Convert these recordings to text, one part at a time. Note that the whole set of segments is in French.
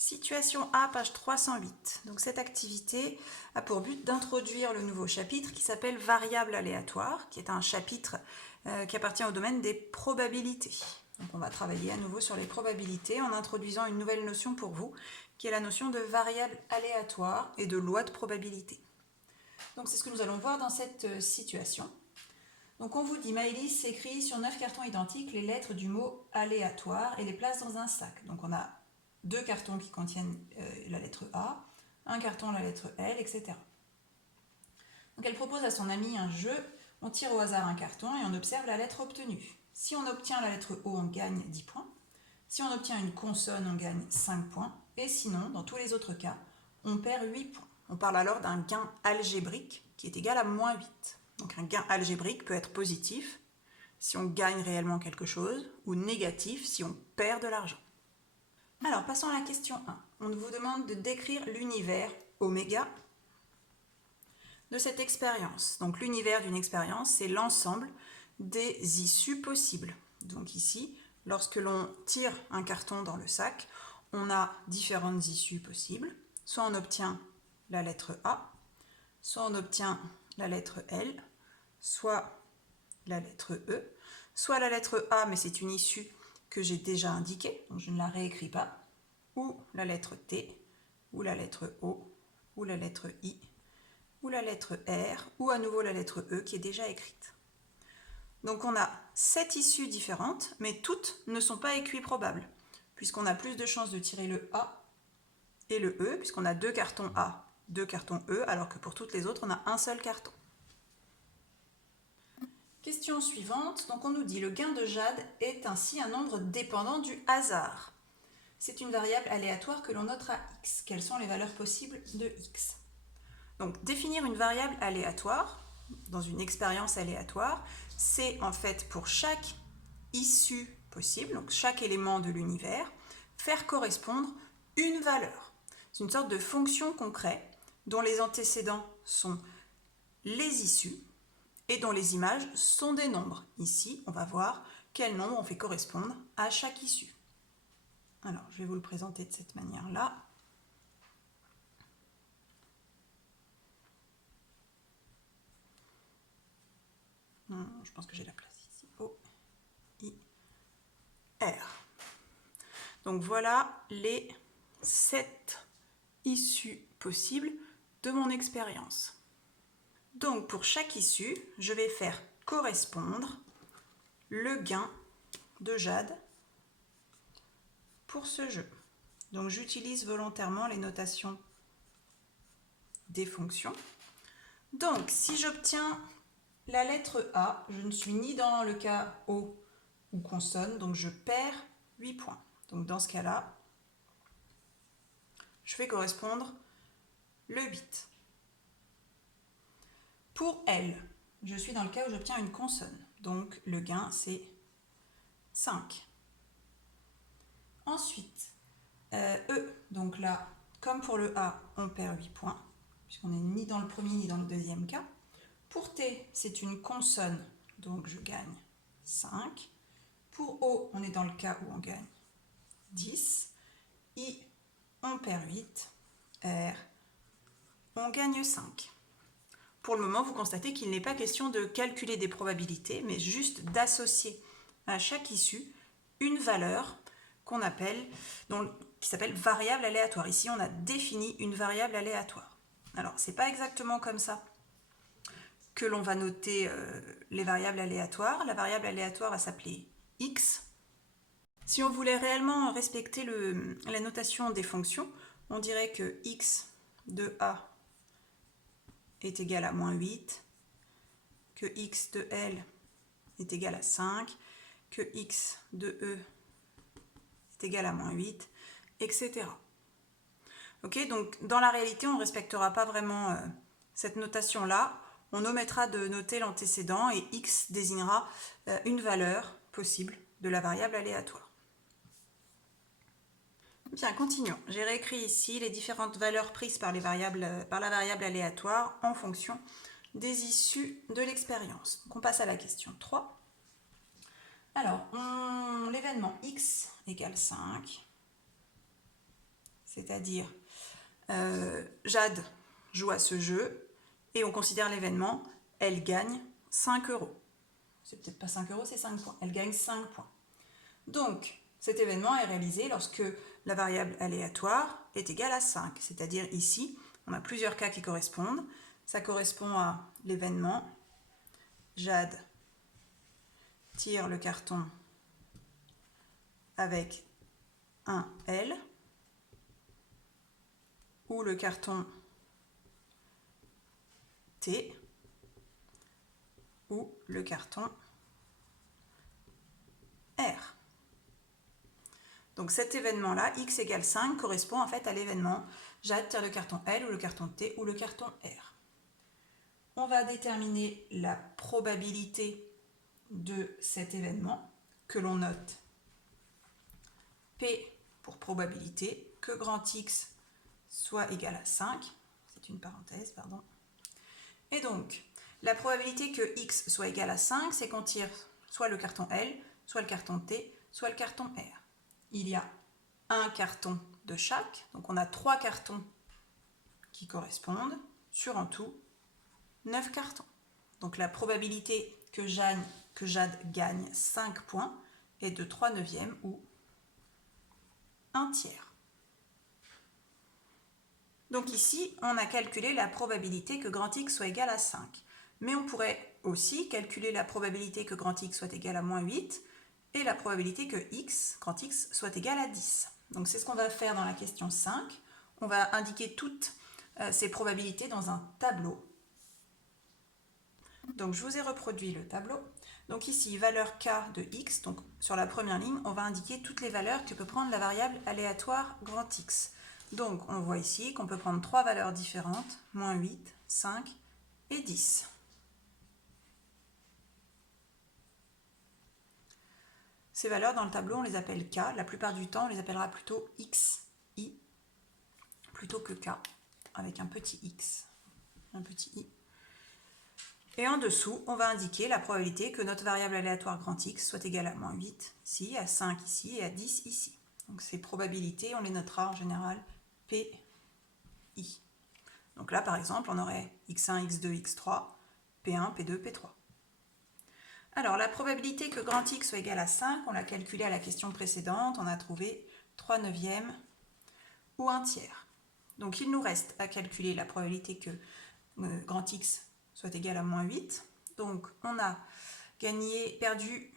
Situation A, page 308. Donc cette activité a pour but d'introduire le nouveau chapitre qui s'appelle variable aléatoire, qui est un chapitre qui appartient au domaine des probabilités. Donc on va travailler à nouveau sur les probabilités en introduisant une nouvelle notion pour vous, qui est la notion de variable aléatoire et de loi de probabilité. Donc c'est ce que nous allons voir dans cette situation. Donc on vous dit, Maëlys écrit sur 9 cartons identiques les lettres du mot aléatoire et les place dans un sac. Donc on a 2 cartons qui contiennent la lettre A, un carton la lettre L, etc. Donc elle propose à son ami un jeu, on tire au hasard un carton et on observe la lettre obtenue. Si on obtient la lettre O, on gagne 10 points. Si on obtient une consonne, on gagne 5 points. Et sinon, dans tous les autres cas, on perd 8 points. On parle alors d'un gain algébrique qui est égal à moins 8. Donc un gain algébrique peut être positif si on gagne réellement quelque chose ou négatif si on perd de l'argent. Alors, passons à la question 1. On vous demande de décrire l'univers oméga de cette expérience. Donc, l'univers d'une expérience, c'est l'ensemble des issues possibles. Donc ici, lorsque l'on tire un carton dans le sac, on a différentes issues possibles. Soit on obtient la lettre A, soit on obtient la lettre L, soit la lettre E, soit la lettre A, mais c'est une issue que j'ai déjà indiquée, donc je ne la réécris pas, ou la lettre T, ou la lettre O, ou la lettre I, ou la lettre R, ou à nouveau la lettre E qui est déjà écrite. Donc on a 7 issues différentes, mais toutes ne sont pas équiprobables, puisqu'on a plus de chances de tirer le A et le E, puisqu'on a 2 cartons A, 2 cartons E, alors que pour toutes les autres, on a un seul carton. Question suivante, donc on nous dit le gain de Jade est ainsi un nombre dépendant du hasard. C'est une variable aléatoire que l'on notera x. Quelles sont les valeurs possibles de x? Donc définir une variable aléatoire dans une expérience aléatoire, c'est en fait pour chaque issue possible, donc chaque élément de l'univers, faire correspondre une valeur. C'est une sorte de fonction concrète dont les antécédents sont les issues et dont les images sont des nombres. Ici, on va voir quel nombre on fait correspondre à chaque issue. Alors, je vais vous le présenter de cette manière-là. Je pense que j'ai la place ici. O, I, R. Donc voilà les 7 issues possibles de mon expérience. Donc pour chaque issue, je vais faire correspondre le gain de Jade pour ce jeu. Donc j'utilise volontairement les notations des fonctions. Donc si j'obtiens la lettre A, je ne suis ni dans le cas O ou consonne, donc je perds 8 points. Donc dans ce cas-là, je fais correspondre le 8. Pour L, je suis dans le cas où j'obtiens une consonne, donc le gain c'est 5. Ensuite, E, donc là, comme pour le A, on perd 8 points, puisqu'on n'est ni dans le premier ni dans le deuxième cas. Pour T, c'est une consonne, donc je gagne 5. Pour O, on est dans le cas où on gagne 10. I, on perd 8. R, on gagne 5. Pour le moment, vous constatez qu'il n'est pas question de calculer des probabilités, mais juste d'associer à chaque issue une valeur qu'on appelle, qui s'appelle variable aléatoire. Ici, on a défini une variable aléatoire. Alors, ce n'est pas exactement comme ça que l'on va noter les variables aléatoires. La variable aléatoire va s'appeler x. Si on voulait réellement respecter la notation des fonctions, on dirait que x de a est égal à moins 8, que x de L est égal à 5, que x de E est égal à moins 8, etc. Ok, donc dans la réalité, on ne respectera pas vraiment cette notation-là. On omettra de noter l'antécédent et x désignera une valeur possible de la variable aléatoire. Bien, continuons. J'ai réécrit ici les différentes valeurs prises par la variable aléatoire en fonction des issues de l'expérience. Donc on passe à la question 3. Alors, l'événement x égale 5, c'est-à-dire Jade joue à ce jeu et on considère l'événement, elle gagne 5 euros. C'est peut-être pas 5 euros, c'est 5 points. Elle gagne 5 points. Donc, cet événement est réalisé lorsque la variable aléatoire est égale à 5. C'est-à-dire ici, on a plusieurs cas qui correspondent. Ça correspond à l'événement Jade tire le carton avec un L ou le carton T ou le carton R. Donc cet événement-là, x égale 5, correspond en fait à l'événement Jade tire le carton L ou le carton T ou le carton R. On va déterminer la probabilité de cet événement que l'on note P pour probabilité, que grand X soit égal à 5, c'est une parenthèse, pardon. Et donc, la probabilité que X soit égal à 5, c'est qu'on tire soit le carton L, soit le carton T, soit le carton R. Il y a un carton de chaque, donc on a 3 cartons qui correspondent, sur en tout 9 cartons. Donc la probabilité que Jade gagne 5 points est de 3/9 ou 1/3. Donc ici, on a calculé la probabilité que grand X soit égal à 5. Mais on pourrait aussi calculer la probabilité que grand X soit égal à moins 8 et la probabilité que grand X soit égal à 10. Donc c'est ce qu'on va faire dans la question 5. On va indiquer toutes ces probabilités dans un tableau. Donc je vous ai reproduit le tableau. Donc ici, valeur K de X, donc sur la première ligne, on va indiquer toutes les valeurs que peut prendre la variable aléatoire grand X. Donc on voit ici qu'on peut prendre 3 valeurs différentes, moins 8, 5 et 10. Ces valeurs dans le tableau, on les appelle K. La plupart du temps, on les appellera plutôt XI plutôt que K, avec un petit X, un petit I. Et en dessous, on va indiquer la probabilité que notre variable aléatoire grand X soit égale à moins 8 ici, à 5 ici et à 10 ici. Donc ces probabilités, on les notera en général PI. Donc là, par exemple, on aurait X1, X2, X3, P1, P2, P3. Alors, la probabilité que grand X soit égal à 5, on l'a calculée à la question précédente, on a trouvé 3/9 ou 1/3. Donc, il nous reste à calculer la probabilité que grand X soit égal à moins 8. Donc, on a perdu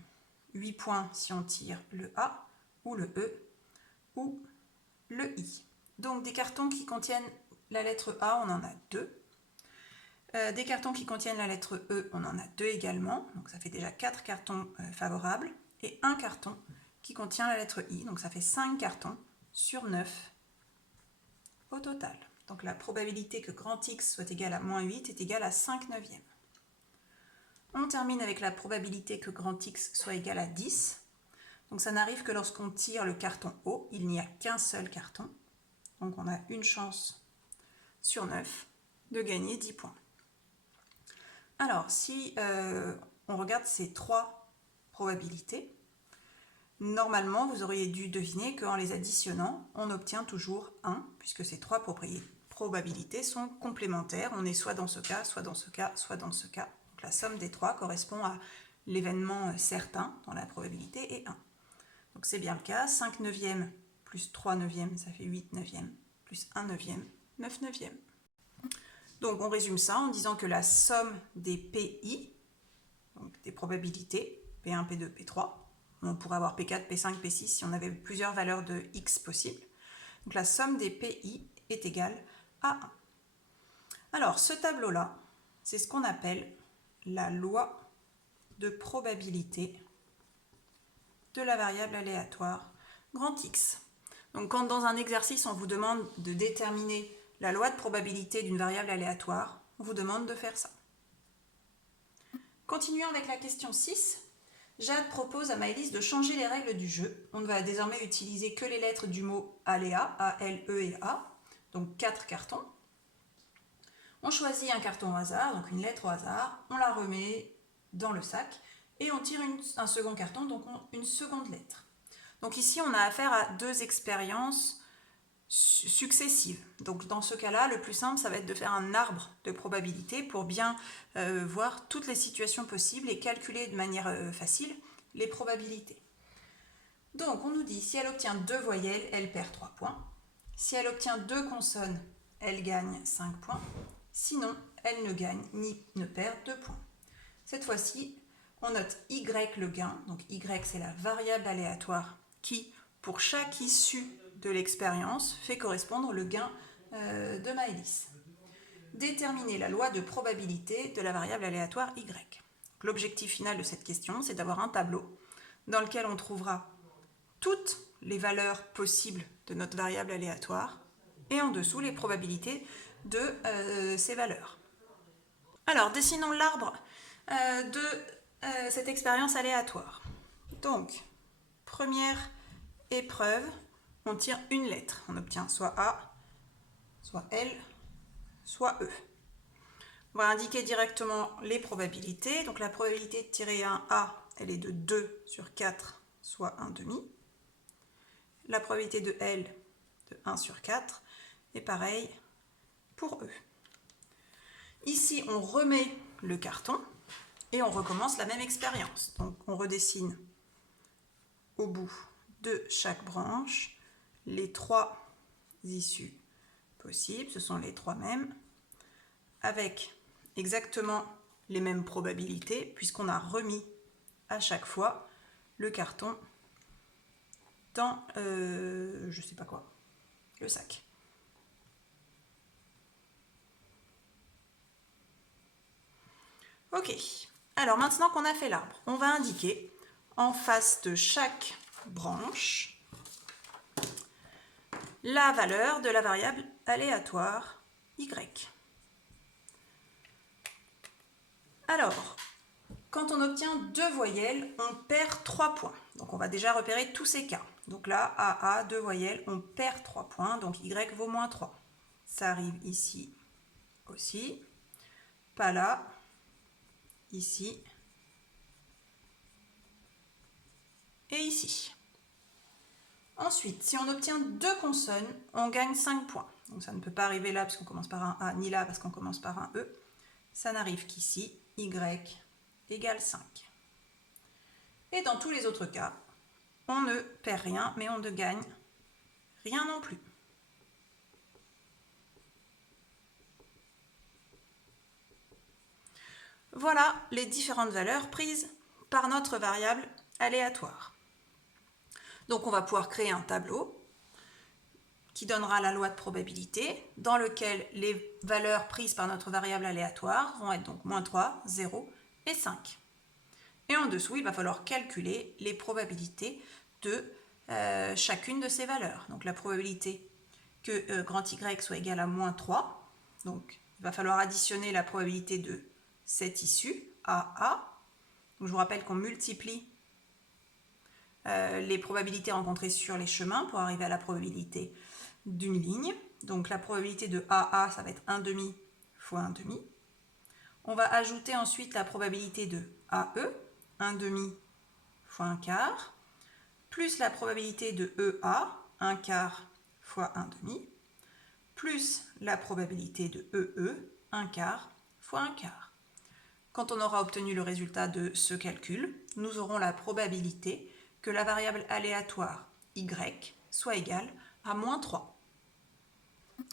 8 points si on tire le A, ou le E, ou le I. Donc, des cartons qui contiennent la lettre A, on en a 2. Des cartons qui contiennent la lettre E, on en a 2 également, donc ça fait déjà 4 cartons favorables, et un carton qui contient la lettre I, donc ça fait 5 cartons sur 9 au total. Donc la probabilité que grand X soit égal à moins 8 est égale à 5/9. On termine avec la probabilité que grand X soit égal à 10. Donc ça n'arrive que lorsqu'on tire le carton haut, il n'y a qu'un seul carton, donc on a une chance sur 9 de gagner 10 points. Alors, si on regarde ces 3 probabilités, normalement, vous auriez dû deviner qu'en les additionnant, on obtient toujours 1, puisque ces 3 probabilités sont complémentaires. On est soit dans ce cas, soit dans ce cas, soit dans ce cas. Donc la somme des 3 correspond à l'événement certain dans la probabilité et 1. Donc c'est bien le cas. 5/9 plus 3/9, ça fait 8/9, plus 1/9, 9/9. Donc on résume ça en disant que la somme des PI, donc des probabilités, P1, P2, P3, on pourrait avoir P4, P5, P6 si on avait plusieurs valeurs de X possibles. Donc la somme des PI est égale à 1. Alors ce tableau-là, c'est ce qu'on appelle la loi de probabilité de la variable aléatoire grand X. Donc quand dans un exercice on vous demande de déterminer la loi de probabilité d'une variable aléatoire, on vous demande de faire ça. Continuons avec la question 6. Jade propose à Maëlys de changer les règles du jeu. On ne va désormais utiliser que les lettres du mot aléa, A, L, E et A, donc 4 cartons. On choisit un carton au hasard, donc une lettre au hasard, on la remet dans le sac et on tire un second carton, donc une seconde lettre. Donc ici, on a affaire à 2 expériences successives. Donc dans ce cas-là, le plus simple, ça va être de faire un arbre de probabilité pour bien voir toutes les situations possibles et calculer de manière facile les probabilités. Donc on nous dit, si elle obtient 2 voyelles, elle perd 3 points. Si elle obtient 2 consonnes, elle gagne 5 points. Sinon, elle ne gagne ni ne perd 2 points. Cette fois-ci, on note Y le gain. Donc Y, c'est la variable aléatoire qui, pour chaque issue de l'expérience, fait correspondre le gain de Maëlys. Déterminer la loi de probabilité de la variable aléatoire Y. L'objectif final de cette question, c'est d'avoir un tableau dans lequel on trouvera toutes les valeurs possibles de notre variable aléatoire et en dessous les probabilités de ces valeurs. Alors, dessinons l'arbre de cette expérience aléatoire. Donc, première épreuve, on tire une lettre. On obtient soit A, soit L, soit E. On va indiquer directement les probabilités. Donc, la probabilité de tirer un A, elle est de 2 sur 4, soit 1,5. La probabilité de L, de 1 sur 4. Et pareil pour E. Ici, on remet le carton et on recommence la même expérience. Donc, on redessine au bout de chaque branche les 3 issues possibles. Ce sont les 3 mêmes, avec exactement les mêmes probabilités, puisqu'on a remis à chaque fois le carton dans, je sais pas quoi, le sac. Ok, alors maintenant qu'on a fait l'arbre, on va indiquer en face de chaque branche la valeur de la variable aléatoire Y. Alors, quand on obtient 2 voyelles, on perd 3 points. Donc on va déjà repérer tous ces cas. Donc là, AA, 2 voyelles, on perd 3 points, donc Y vaut moins 3. Ça arrive ici aussi, pas là, ici et ici. Ensuite, si on obtient 2 consonnes, on gagne 5 points. Donc ça ne peut pas arriver là parce qu'on commence par un A, ni là parce qu'on commence par un E. Ça n'arrive qu'ici, Y égale 5. Et dans tous les autres cas, on ne perd rien, mais on ne gagne rien non plus. Voilà les différentes valeurs prises par notre variable aléatoire. Donc on va pouvoir créer un tableau qui donnera la loi de probabilité, dans lequel les valeurs prises par notre variable aléatoire vont être donc moins 3, 0 et 5. Et en dessous, il va falloir calculer les probabilités de chacune de ces valeurs. Donc la probabilité que grand Y soit égal à moins 3, donc il va falloir additionner la probabilité de cette issue, AA. Donc, je vous rappelle qu'on multiplie les probabilités rencontrées sur les chemins pour arriver à la probabilité d'une ligne. Donc la probabilité de AA, ça va être 1,5 fois 1,5. On va ajouter ensuite la probabilité de AE, 1,5 fois 1/4, plus la probabilité de EA, 1/4 fois 1,5, plus la probabilité de EE, 1/4 fois 1/4. Quand on aura obtenu le résultat de ce calcul, nous aurons la probabilité que la variable aléatoire Y soit égale à moins 3.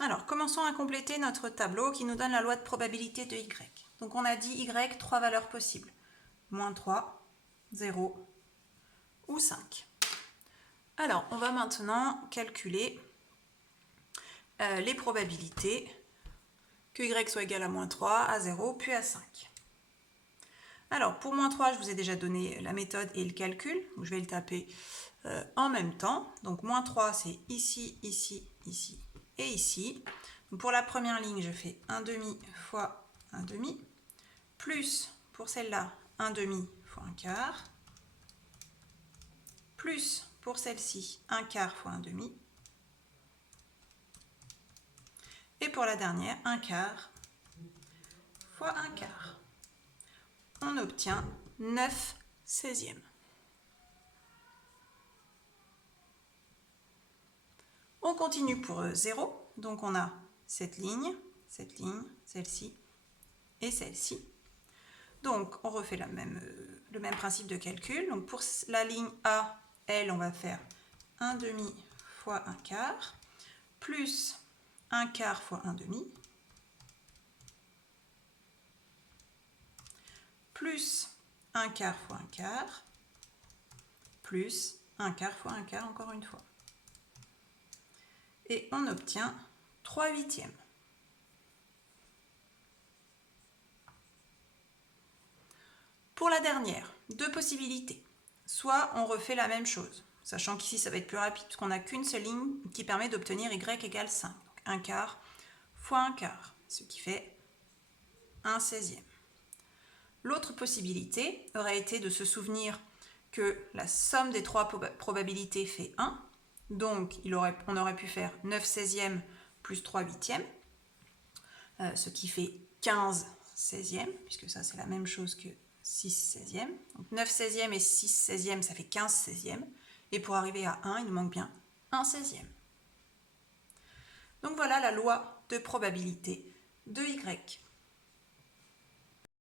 Alors, commençons à compléter notre tableau qui nous donne la loi de probabilité de Y. Donc, on a dit Y, 3 valeurs possibles. Moins 3, 0 ou 5. Alors, on va maintenant calculer les probabilités que Y soit égal à moins 3, à 0, puis à 5. Alors, pour moins 3, je vous ai déjà donné la méthode et le calcul. Donc, je vais le taper en même temps. Donc, moins 3, c'est ici, ici, ici et ici. Donc, pour la première ligne, je fais 1,5 fois 1,5. Plus, pour celle-là, 1,5 fois 1/4. Plus, pour celle-ci, 1/4 fois 1,5. Et pour la dernière, 1/4 fois 1/4. On obtient 9/16. On continue pour 0. Donc on a cette ligne, celle-ci et celle-ci. Donc on refait le même principe de calcul. Donc pour la ligne A, elle, on va faire 1/2 fois 1/4, plus 1/4 fois 1/2, plus 1/4 fois 1/4, plus 1/4 fois 1/4 encore une fois. Et on obtient 3/8. Pour la dernière, deux possibilités. Soit on refait la même chose, sachant qu'ici ça va être plus rapide, puisqu'on n'a qu'une seule ligne qui permet d'obtenir y égale 5. Donc 1/4 fois 1/4, ce qui fait 1/16. L'autre possibilité aurait été de se souvenir que la somme des trois probabilités fait 1. Donc on aurait pu faire 9/16 plus 3/8, ce qui fait 15/16, puisque ça c'est la même chose que 6/16. Donc 9/16 et 6/16, ça fait 15/16. Et pour arriver à 1, il nous manque bien 1/16. Donc voilà la loi de probabilité de Y.